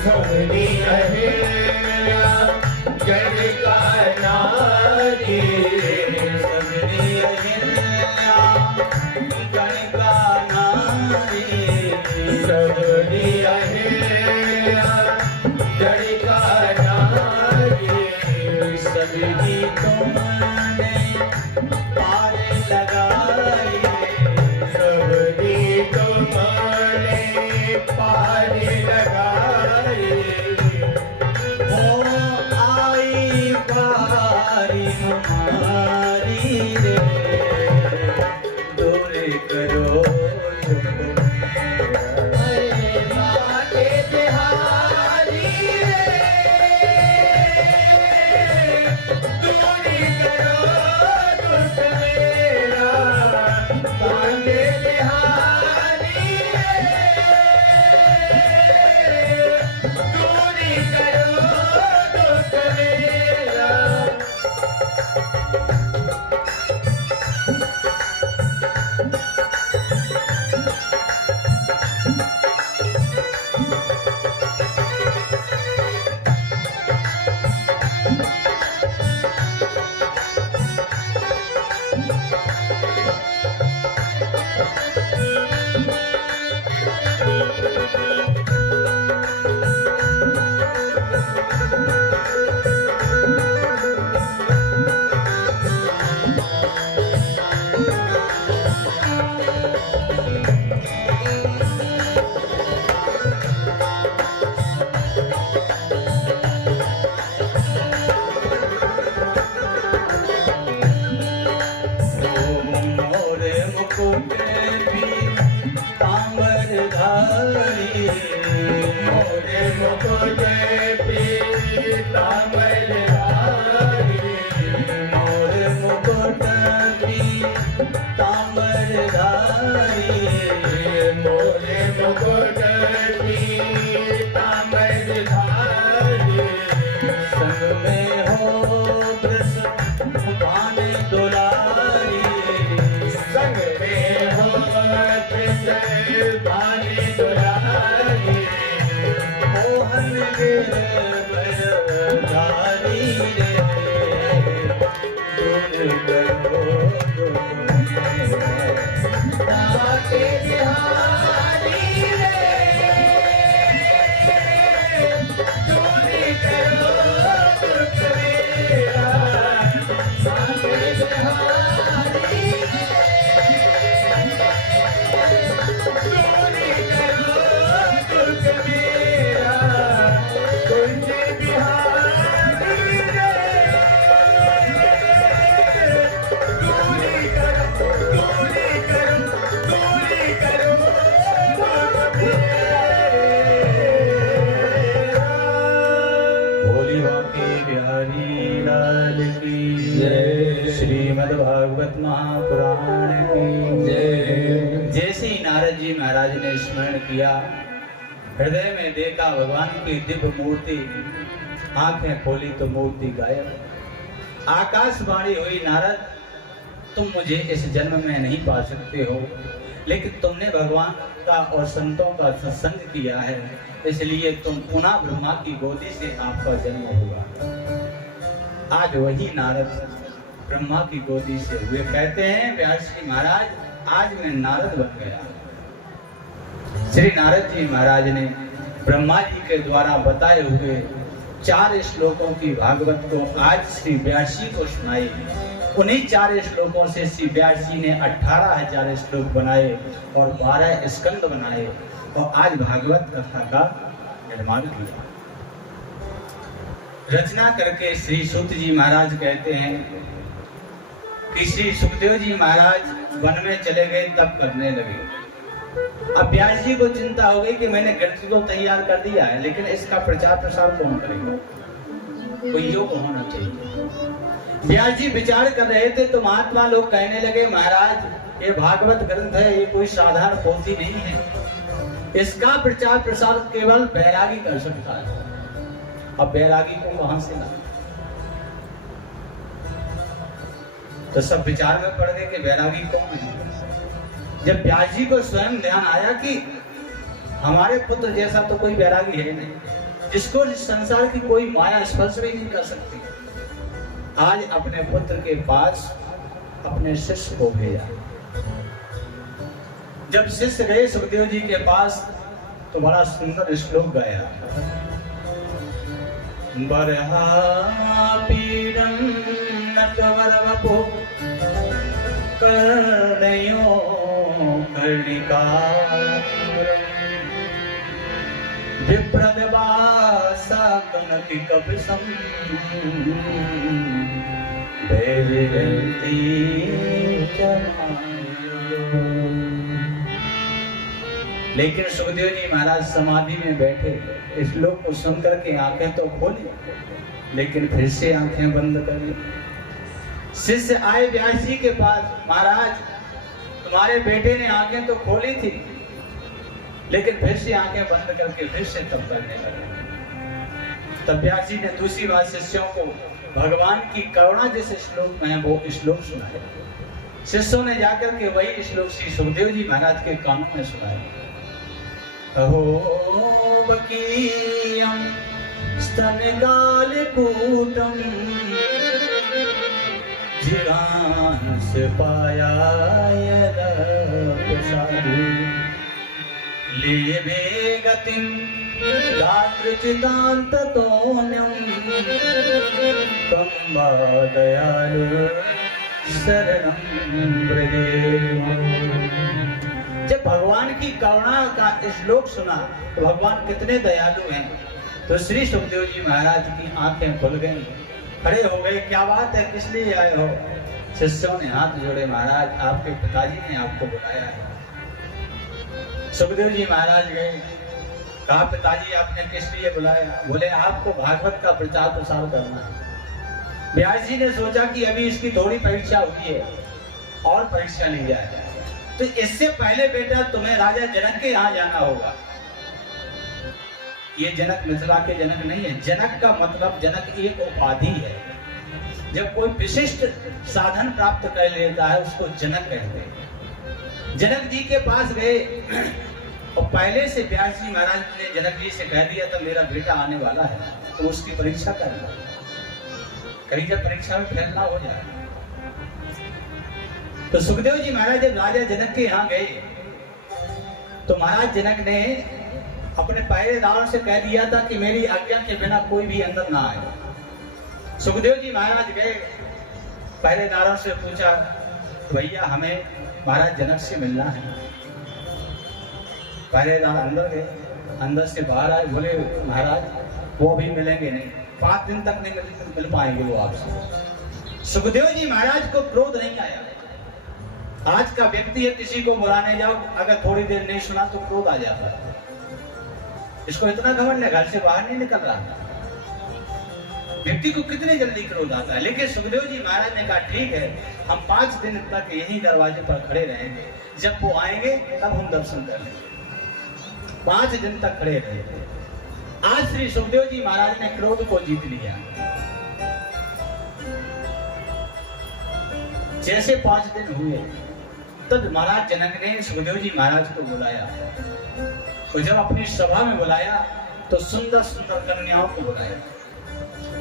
सबरी अहिल्या जग का नारी सबरी अहिल्या जग का नारी सबरी अहिल्या जग का नारी सबरी तुमने पार लगाई सबरी तुमने पार लगाई हो आई पारी हमारी रे दूर करो माटे बिहारी रे दूर करो दुख मेरा माटे बिहारी रे दूरी करो दुख मेरा मोरे मुकुट भी तांबर धारी मोरे मुकुट भी तांबर धारी मोरे मुकुट भी तांबर धारी मोरे मुकुट भी तांबर धारी संग में हो वृष पान दुलारी संग में हो वृष पान दुलारी मोहन गिरधारी रे दूर करो ताके बिहारी रे दूर करो दुख मेरा ताके बिहारी दूरी करो दुख मेरा कुंज बिहारी रे दूरी करो दूरी करो दूरी करो दुख मेरा भोली बाकी बिहारी लाल की जय श्रीमद् भागवत महापुराण की जय। जैसे ही नारद जी महाराज ने स्मरण किया हृदय में देखा भगवान की दिव्य मूर्ति आंखें खोली तो मूर्ति गायब आकाशवाणी हुई नारद तुम मुझे इस जन्म में नहीं पा सकते हो लेकिन तुमने भगवान का और संतों का सत्संग किया है इसलिए तुम पुनः ब्रह्मा की गोदी से आपका जन्म हुआ। आज वही नारद ब्रह्मा की गोदी से हुए। कहते हैं व्यास जी महाराज आज मैं नारद बन गया। श्री नारद जी महाराज ने ब्रह्मा जी के द्वारा बताए हुए 4 श्लोकों की भागवत को आज श्री व्यास जी को सुनाई। उन्हीं 4 श्लोकों से श्री व्यास जी ने 18,000 श्लोक बनाए और 12 स्कंद बनाए और आज भागवत कथा का निर्माण किया। रचना करके श्री सूत जी महाराज कहते हैं कि श्री सुखदेव जी महाराज वन में चले गए तब करने लगे। अब व्यास जी को चिंता हो गई कि मैंने ग्रंथ तो तैयार कर दिया है लेकिन इसका प्रचार प्रसार कौन करेगा, कोई योग होना चाहिए। व्यास जी विचार कर रहे थे तो महात्मा लोग कहने लगे महाराज ये भागवत ग्रंथ है, ये कोई साधारण पोथी नहीं है, इसका प्रचार प्रसार केवल बैरागी कर सकता है। अब बैरागी को वहां से ला तो सब विचार में पड़ गए कि बैरागी कौन है। जब व्यास जी को स्वयं ध्यान आया कि हमारे पुत्र जैसा तो कोई बैरागी है नहीं, जिसको इस संसार की कोई माया स्पर्श भी नहीं कर सकती। आज अपने पुत्र के पास अपने शिष्य को भेजा। जब शिष्य गए सुखदेव जी के पास तो बड़ा सुंदर श्लोक गाया। बरहा पीडम नटवरवपो कर्णयो कर्णिकारं विप्रदवासा कनक कपसम वैजयन्ती लेकिन सुखदेव जी महाराज समाधि में बैठे, इस लोक को सुनकर के आंखें तो खोली, लेकिन फिर से आंखें बंद कर ली। शिष्य आए व्यास जी के पास, महाराज तुम्हारे बेटे ने आंखें तो खोली थी, लेकिन फिर से आंखें बंद करके फिर से तप करने लगे। तब व्यास जी ने दूसरी बार शिष्यों को भगवान की करुणा जैसे श्लोक में वो श्लोक सुनाए। शिष्यों ने जाकर के वही श्लोक श्री सुखदेव जी महाराज के कानों में सुनाए। अहो बकीयम स्तनकालकूटम जिगांस पाया यदा प्रसादि लेवे गतिं दातृचितान्ततोन्यं कम्बा दयालु शरणं व्रजे। जब भगवान की करुणा का श्लोक सुना तो भगवान कितने दयालु हैं, तो श्री सुखदेव जी महाराज की आंखें खुल गई, खड़े हो गए। क्या बात है, किस लिए आए हो? शिष्यों ने हाथ जोड़े, महाराज आपके पिताजी ने आपको बुलाया है। सुखदेव जी महाराज गए, कहा पिताजी आपने किस लिए बुलाया? बोले आपको भागवत का प्रचार प्रसार करना है। व्यास जी ने सोचा कि अभी इसकी थोड़ी परीक्षा हुई है और परीक्षा ली जाए, तो इससे पहले बेटा तुम्हें राजा जनक के यहाँ जाना होगा। ये जनक मिथिला के जनक नहीं है। जनक का मतलब, जनक एक उपाधि है। जब कोई विशिष्ट साधन प्राप्त कर लेता है उसको जनक कहते हैं। जनक जी के पास गए और पहले से व्यास जी महाराज ने जनक जी से कह दिया था मेरा बेटा आने वाला है, तो उसकी परीक्षा करना, कहीं जब परीक्षा में फेल ना हो जाए। तो सुखदेव जी महाराज जब राजा जनक के यहाँ गए तो महाराज जनक ने अपने पहरेदारों से कह दिया था कि मेरी आज्ञा के बिना कोई भी अंदर ना आए। सुखदेव जी महाराज गए, पहरेदारों से पूछा भैया हमें महाराज जनक से मिलना है। पहरेदार अंदर गए, अंदर से बाहर आए, बोले महाराज वो भी मिलेंगे नहीं, 5 दिन तक नहीं मिल पाएंगे वो आपसे। सुखदेव जी महाराज को क्रोध नहीं आया। आज का व्यक्ति है, किसी को बुलाने जाओ, अगर थोड़ी देर नहीं सुना तो क्रोध आ जाता है। इसको इतना घमंड है, घर से बाहर नहीं निकल रहा। व्यक्ति को कितने जल्दी क्रोध आता है। लेकिन सुखदेव जी महाराज ने कहा ठीक है, हम 5 दिन तक यही दरवाजे पर खड़े रहेंगे, जब वो आएंगे तब हम दर्शन कर लेंगे। 5 दिन तक खड़े रहे। आज श्री सुखदेव जी महाराज ने क्रोध को जीत लिया। जैसे 5 दिन हुए तब महाराज जनक ने सुखदेव जी महाराज को बुलाया। तो जब अपनी सभा में बुलाया तो सुंदर सुंदर कन्याओं को बुलाया।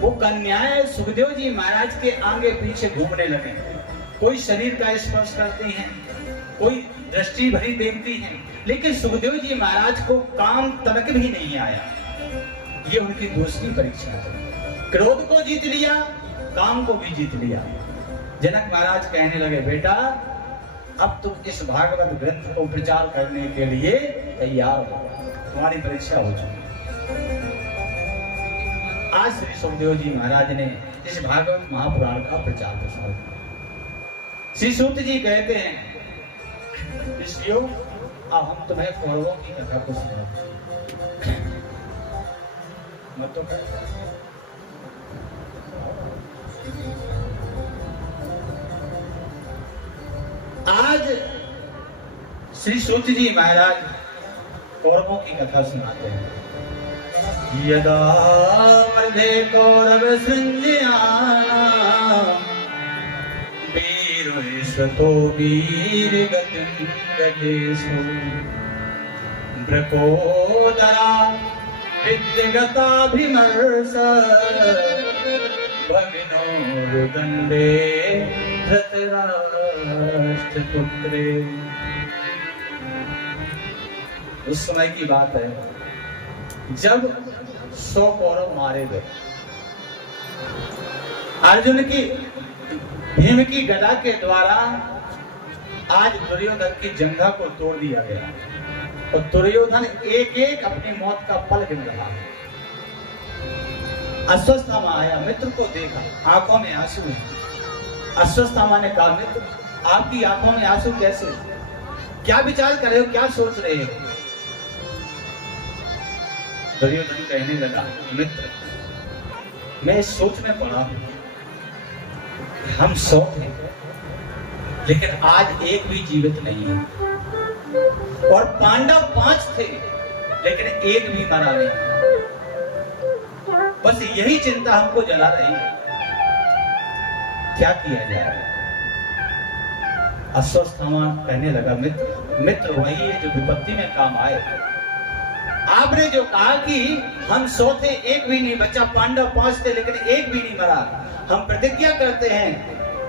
वो कन्याएं सुखदेव जी महाराज के आगे पीछे घूमने लगे। कोई शरीर का स्पर्श करती हैं, कोई दृष्टि भरी देखती हैं, लेकिन सुखदेव जी महाराज को काम तलक भी नहीं आया। ये उनकी दूसरी परीक्षा थी। क्रोध को जीत लिया, काम को भी जीत लिया। जनक महाराज कहने लगे बेटा अब तुम इस भागवत ग्रंथ को प्रचार करने के लिए तैयार हो, तुम्हारी परीक्षा हो चुकी। आज श्री सुखदेव जी महाराज ने इस भागवत महापुराण का प्रचार प्रसार किया। श्री सूत जी कहते हैं ऋषियों अब हम तुम्हें कौरवों की कथा को सुनाते हैं। मत तो आज श्री सूत जी महाराज कौरवों की कथा सुनाते हैं। यदा मर्दे कौरव संज्ञाना वीर सतो वीर गतिं गतेषु प्रकोदरा विद्यगताभिमर्श भगिनोरुदण्डे धृतराष्ट्रपुत्रे। उस समय की बात है जब 100 कौरव मारे गए। अर्जुन की भीम की गदा के द्वारा आज दुर्योधन की जंघा को तोड़ दिया गया और दुर्योधन एक एक अपनी मौत का पल गिन रहा। अश्वत्थामा आया, मित्र को देखा, आंखों में आंसू है। अश्वत्थामा ने कहा, मित्र आपकी आंखों में आंसू कैसे? क्या विचार कर रहे हो, क्या सोच रहे हो? दुर्योधन कहने लगा, मित्र मैं सोच में पड़ा हूं, हम 100 थे लेकिन आज एक भी जीवित नहीं है, और पांडव 5 थे लेकिन एक भी मरा नहीं। बस यही चिंता हमको जला रही है, क्या किया जाए? अश्वत्थामा कहने लगा, मित्र वही है जो विपत्ति में काम आए। आपने जो कहा कि हम 100 थे एक भी नहीं बचा, पांडव 5 थे लेकिन एक भी नहीं मरा। हम प्रतिज्ञा करते हैं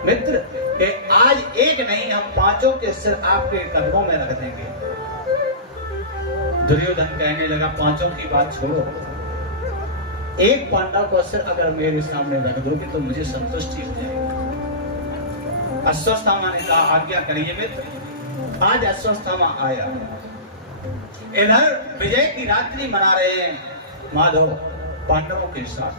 मित्र कि आज एक नहीं, हम 5 के सिर आपके कदमों में रख देंगे। दुर्योधन कहने लगा, 5 की बात छोड़ो, एक पांडव को सिर अगर मेरे सामने रख दोगे तो मुझे संतुष्टि हो जाएगी। अश्वत्थामा ने कहा, आज्ञा करिए मित्र। आज अश्वत्थामा आया, इधर विजय की रात्रि मना रहे हैं माधव पांडवों के साथ।